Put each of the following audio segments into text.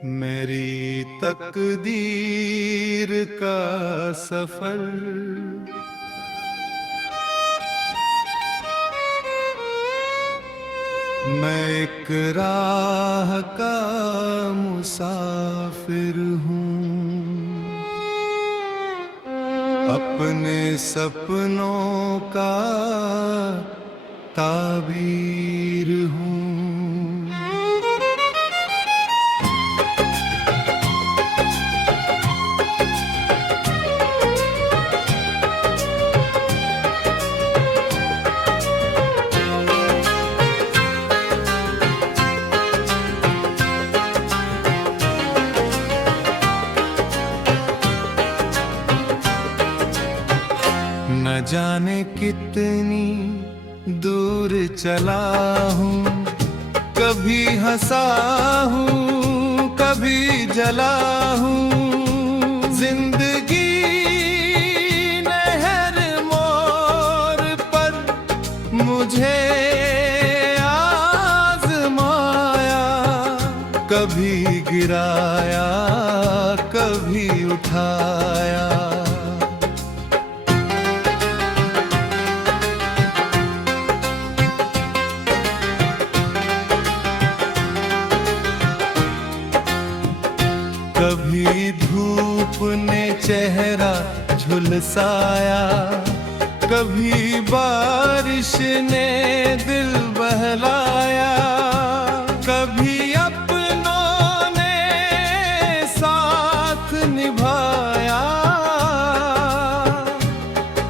मेरी तकदीर का सफर मैं एक राह का मुसाफिर हूँ, अपने सपनों का ताबीर हूँ। न जाने कितनी दूर चला हूँ, कभी हंसा हूँ कभी जला हूँ। जिंदगी नहर मोर पर मुझे आजमाया, कभी गिराया कभी उठाया। कभी धूप ने चेहरा झुलसाया, कभी बारिश ने दिल बहलाया। कभी अपनों ने साथ निभाया,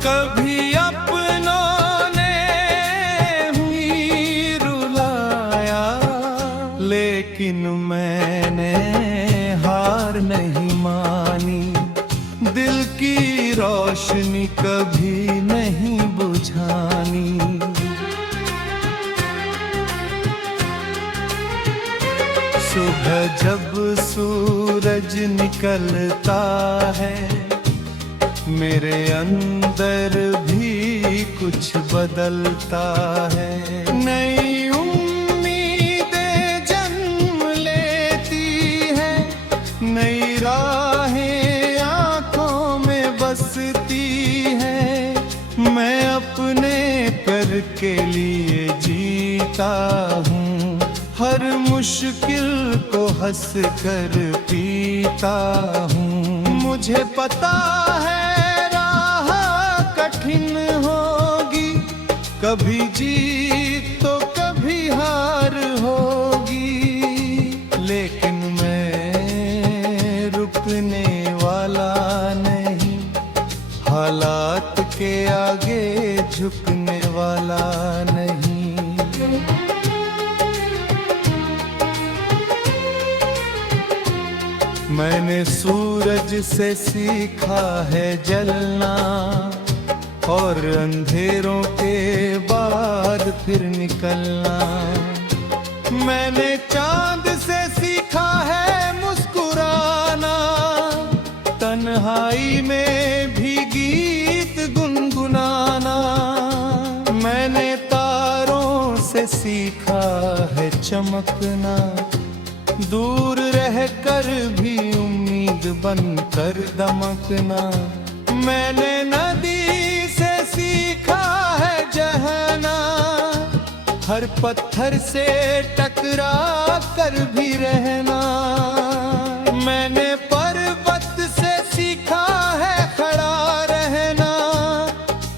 कभी अपनों ने ही रुलाया। लेकिन मैंने हार नहीं मानी, दिल की रोशनी कभी नहीं बुझानी। सुबह जब सूरज निकलता है, मेरे अंदर भी कुछ बदलता है। नई उम्मीदें जन्म लेती है, नई राहें आंखों में बसती है। मैं अपने प्यार के लिए जीता हूँ, हर मुश्किल को हंस कर पीता हूँ। मुझे पता है राह कठिन होगी, कभी जीत तो कभी हार होगी। लेकिन मैं रुकने वाला नहीं, हालात के आगे झुकने वाला नहीं। मैंने सूरज से सीखा है जलना, और अंधेरों के बाद फिर निकलना। मैंने चांद से सीखा है मुस्कुराना, तन्हाई में भी गीत गुनगुनाना। मैंने तारों से सीखा है चमकना, दूर रहकर भी उम्मीद बनकर दमकना। मैंने नदी से सीखा है जहना, हर पत्थर से टकरा कर भी रहना। मैंने पर्वत से सीखा है खड़ा रहना,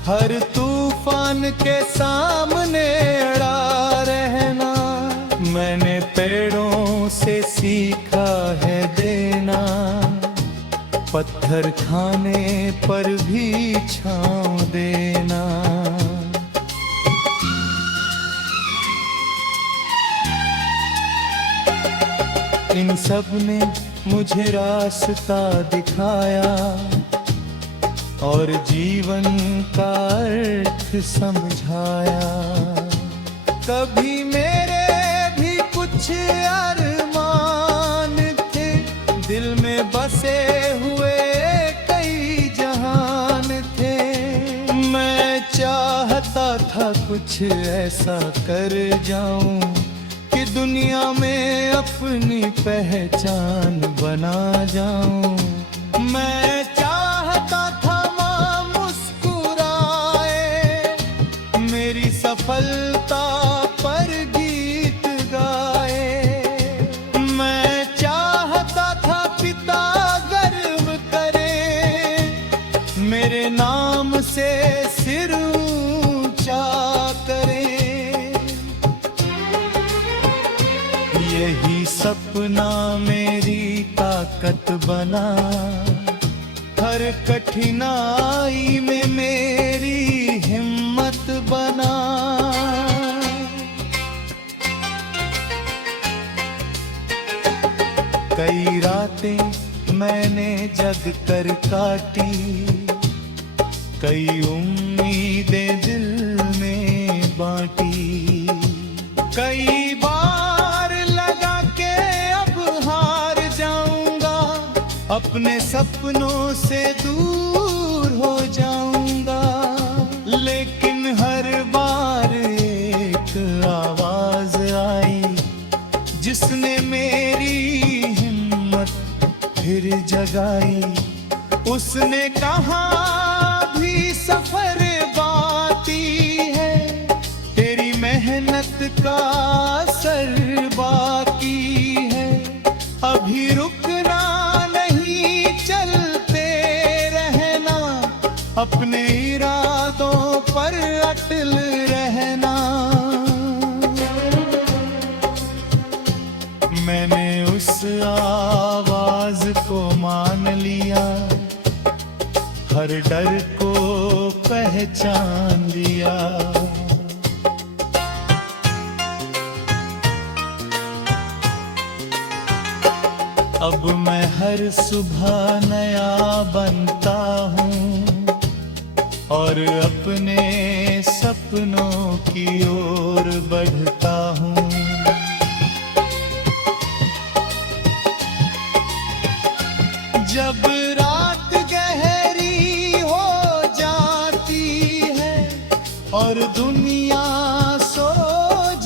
हर तूफान के सामने अड़ा रहना। मैंने पेड़ों से सीखा है देना, पत्थर खाने पर भी छांव देना। इन सब ने मुझे रास्ता दिखाया, और जीवन का अर्थ समझाया। कभी मेरे भी कुछ अरमान थे, दिल में बसे हुए कई जहान थे। मैं चाहता था कुछ ऐसा कर जाऊं कि दुनिया में अपनी पहचान बना जाऊं। मैं चाहता था माँ मुस्कुराए, मेरी सफलता पर गीत गाए। मैं चाहता था पिता गर्व करे, मेरे नाम से सिर ऊंचा करे। यही सपना मेरी ताकत बना, हर कठिनाई में मेरी हिम्मत बना। कई रातें मैंने जग कर काटी, कई उम्मीदें दिल में बांटी। कई बार लगा के अब हार जाऊंगा, अपने सपनों से दूर हो जाऊंगा। लेकिन हर बार एक आवाज आई, जिसने मेरी हिम्मत फिर जगाई। उसने कहा भी सफर बाकी है, तेरी मेहनत का असर बाकी है। अभी रुकना नहीं, चलते रहना, अपने इरादों पर अटल रहना। मैंने उस आवाज को मान लिया, हर डर को पहचान लिया। अब मैं हर सुबह नया बनता हूँ और अपने सपनों की ओर बढ़ता हूँ। जब रात गहरी हो जाती है और दुनिया सो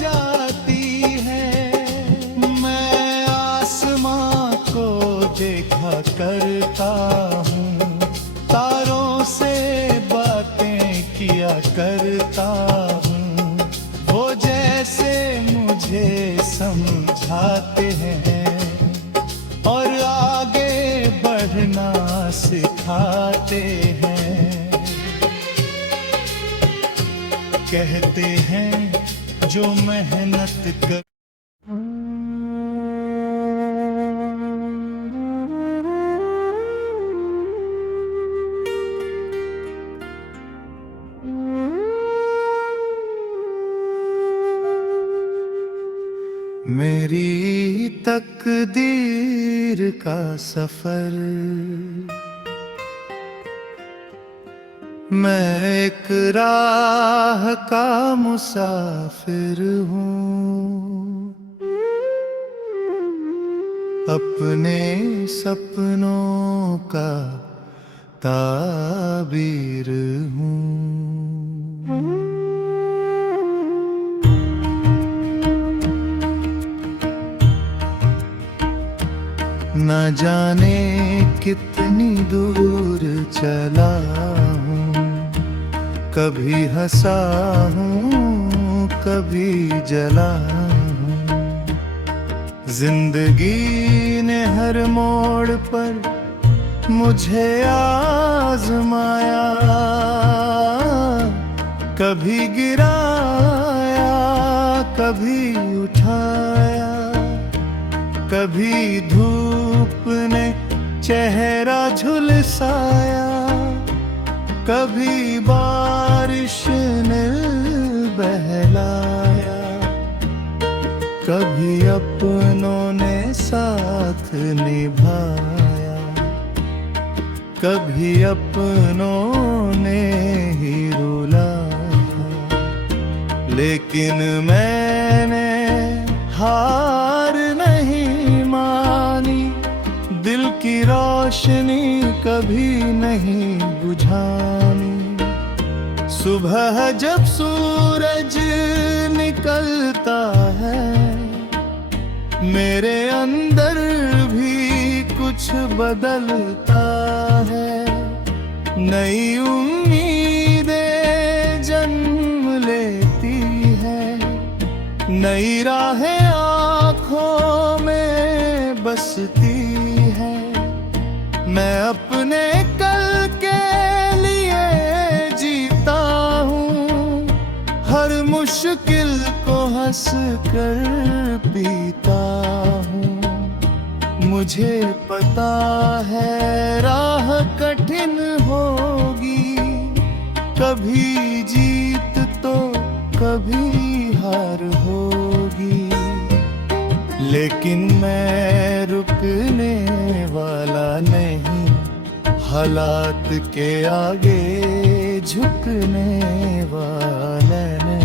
जाती है, मैं आसमां को देखा करता हूँ, तारों से बातें किया करता हूँ। वो जैसे मुझे समझाते हैं और आगे बढ़ना सिखाते हैं। कहते हैं जो मेहनत कर मेरी तकदीर का सफर, मैं एक राह का मुसाफिर हूँ। अपने सपनों का ताबीर हूँ। न जाने कितनी दूर चला हूँ, कभी हंसा हूँ कभी जला हूँ। जिंदगी ने हर मोड़ पर मुझे आजमाया, कभी गिराया कभी उठाया। कभी धूप ने चेहरा झुलसाया, कभी बारिश ने बहलाया। कभी अपनों ने साथ निभाया, कभी अपनों ने ही रुलाया। लेकिन मैंने हार नहीं मानी, दिल की रोशनी कभी नहीं बुझानी। सुबह जब सूरज निकलता है, मेरे अंदर भी कुछ बदलता है, नई उम्मीदें जन्म लेती है, नई राहें आँखों में बसती है। मैं अपने कल के लिए जीता हूँ, हर मुश्किल को हंस कर पीता हूँ। मुझे पता है राह कठिन होगी, कभी जीत तो कभी हार होगी, लेकिन मैं रुकने वाला नहीं, हालात के आगे झुकने वाला नहीं।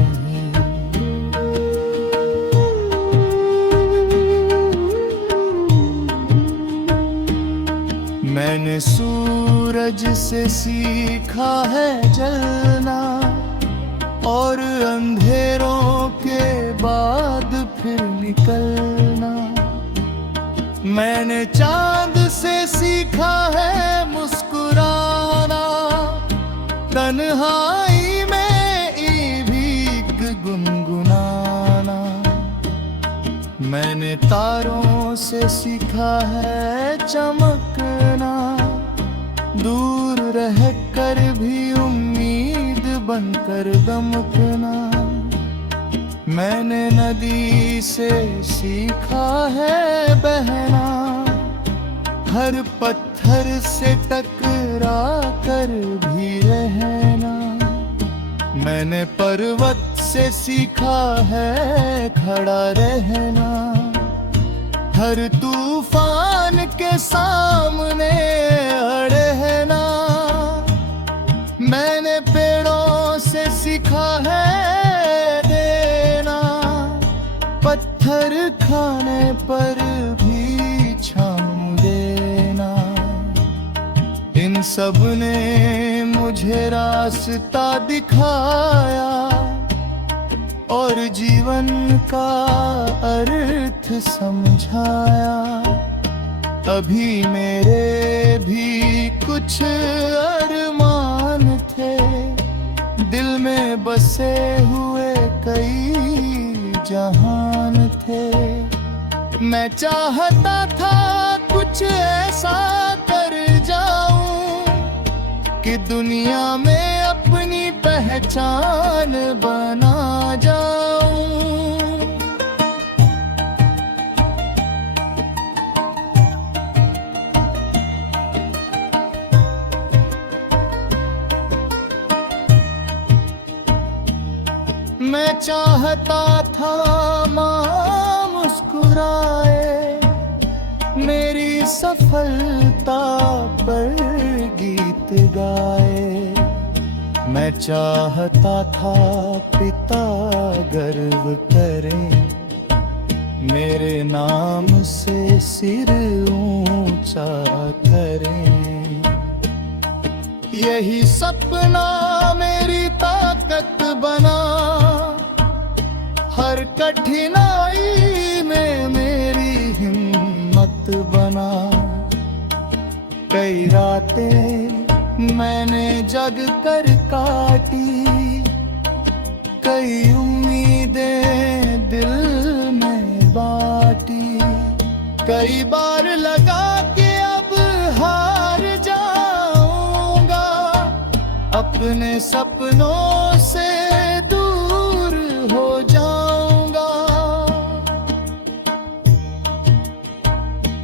मैंने सूरज से सीखा है जलना, और अंधेरों के बाद फिर निकलना। मैंने चांद से सीखा है मुस्कुराना, तन्हाई में भीग गुनगुनाना। मैंने तारों से सीखा है चमकना, दूर रहकर भी उम्मीद बनकर दमकना। मैंने नदी से सीखा है बहना, हर पत्थर से टकरा कर भी रहना। मैंने पर्वत से सीखा है खड़ा रहना, हर तूफान के सामने अड़ना। मैंने पेड़ों से सीखा है देना, पत्थर खाने पर भी छाँव देना। इन सब ने मुझे रास्ता दिखाया, और जीवन का अर्थ समझाया। अभी मेरे भी कुछ अरमान थे, दिल में बसे हुए कई जहान थे। मैं चाहता था कुछ ऐसा कर जाऊं कि दुनिया में अपनी पहचान बना जाऊं। मैं चाहता था माँ मुस्कुराए, मेरी सफलता पर गीत गाए। मैं चाहता था पिता गर्व करें, मेरे नाम से सिर ऊंचा करें। यही सपना मेरी ताकत बना, हर कठिनाई में मेरी हिम्मत बना। कई रातें मैंने जग कर काटी, कई उम्मीदें दिल में बांटी। कई बार लगा कि अब हार जाऊंगा, अपने सपनों से दूर हो जाऊंगा।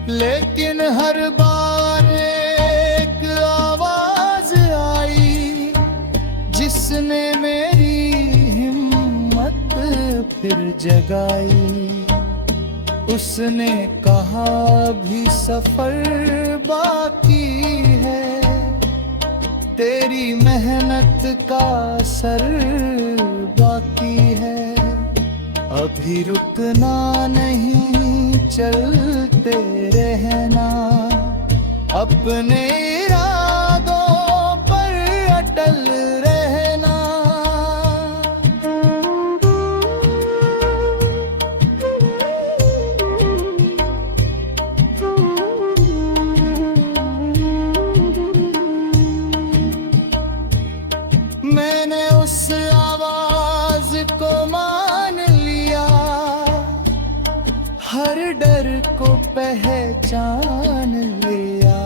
लेकिन हर बार एक आवाज आई, जिसने मेरी हिम्मत फिर जगाई। उसने कहा भी सफर बाकी है, तेरी मेहनत का असर बाकी है। अभी रुकना नहीं, चलते रहना, अपने इरादों पर अटल रहना। हर डर को पहचान लिया।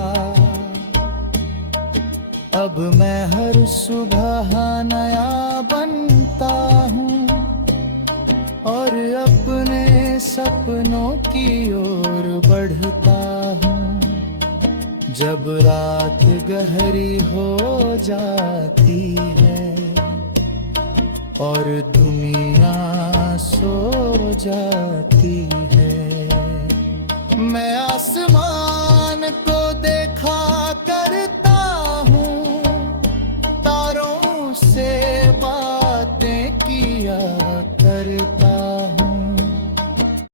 अब मैं हर सुबह नया बनता हूँ और अपने सपनों की ओर बढ़ता हूँ। जब रात गहरी हो जाती है और दुनिया सो जाती है, मैं आसमान को देखा